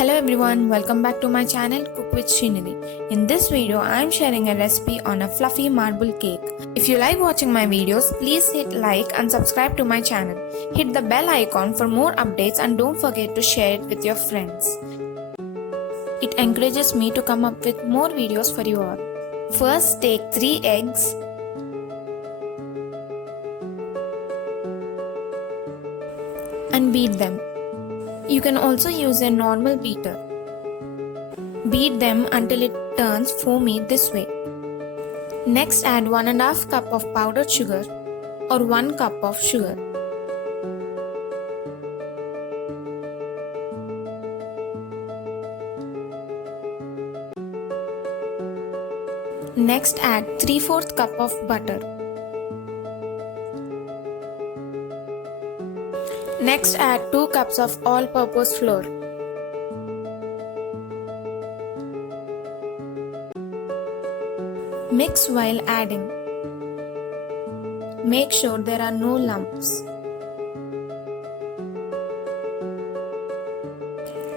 Hello everyone, welcome back to my channel Cook with Srinidhi. In this video, I am sharing a recipe on a fluffy marble cake. If you like watching my videos, please hit like and subscribe to my channel. Hit the bell icon for more updates and don't forget to share it with your friends. It encourages me to come up with more videos for you all. First, take 3 eggs. And beat them. You can also use a normal beater. Beat them until it turns foamy this way. Next, add 1.5 cup of powdered sugar or 1 cup of sugar. Next, add 3/4 cup of butter. Next, add 2 cups of all-purpose flour. Mix while adding. Make sure there are no lumps.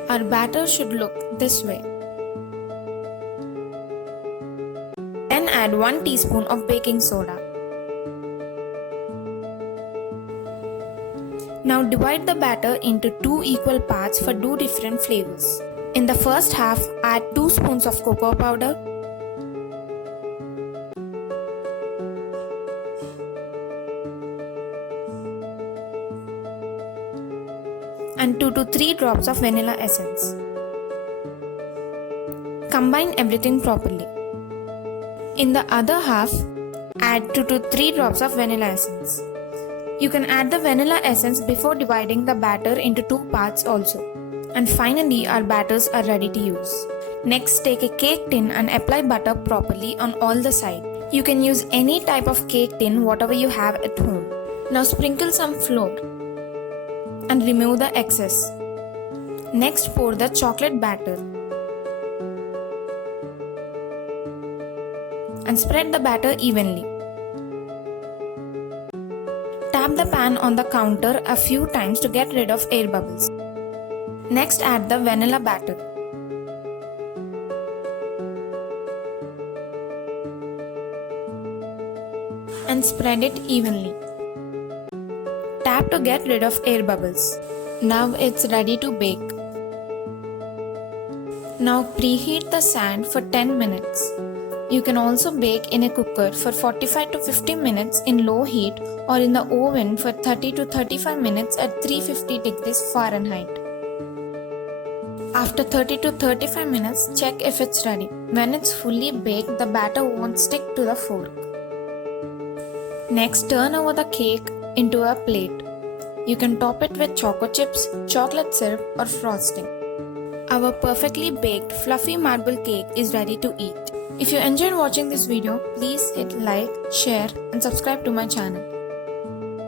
Our batter should look this way. Then add 1 teaspoon of baking soda. Now divide the batter into 2 equal parts for 2 different flavors. In the first half, add 2 spoons of cocoa powder and 2 to 3 drops of vanilla essence. Combine everything properly. In the other half, add 2 to 3 drops of vanilla essence. You can add the vanilla essence before dividing the batter into 2 parts also. And finally, our batters are ready to use. Next, take a cake tin and apply butter properly on all the sides. You can use any type of cake tin, whatever you have at home. Now sprinkle some flour and remove the excess. Next, pour the chocolate batter and spread the batter evenly. Tap the pan on the counter a few times to get rid of air bubbles. Next, add the vanilla batter. And spread it evenly. Tap to get rid of air bubbles. Now it's ready to bake. Now preheat the stand for 10 minutes. You can also bake in a cooker for 45 to 50 minutes in low heat or in the oven for 30 to 35 minutes at 350 degrees Fahrenheit. After 30 to 35 minutes, check if it's ready. When it's fully baked, the batter won't stick to the fork. Next, turn over the cake into a plate. You can top it with choco chips, chocolate syrup or frosting. Our perfectly baked fluffy marble cake is ready to eat. If you enjoyed watching this video, please hit like, share and subscribe to my channel.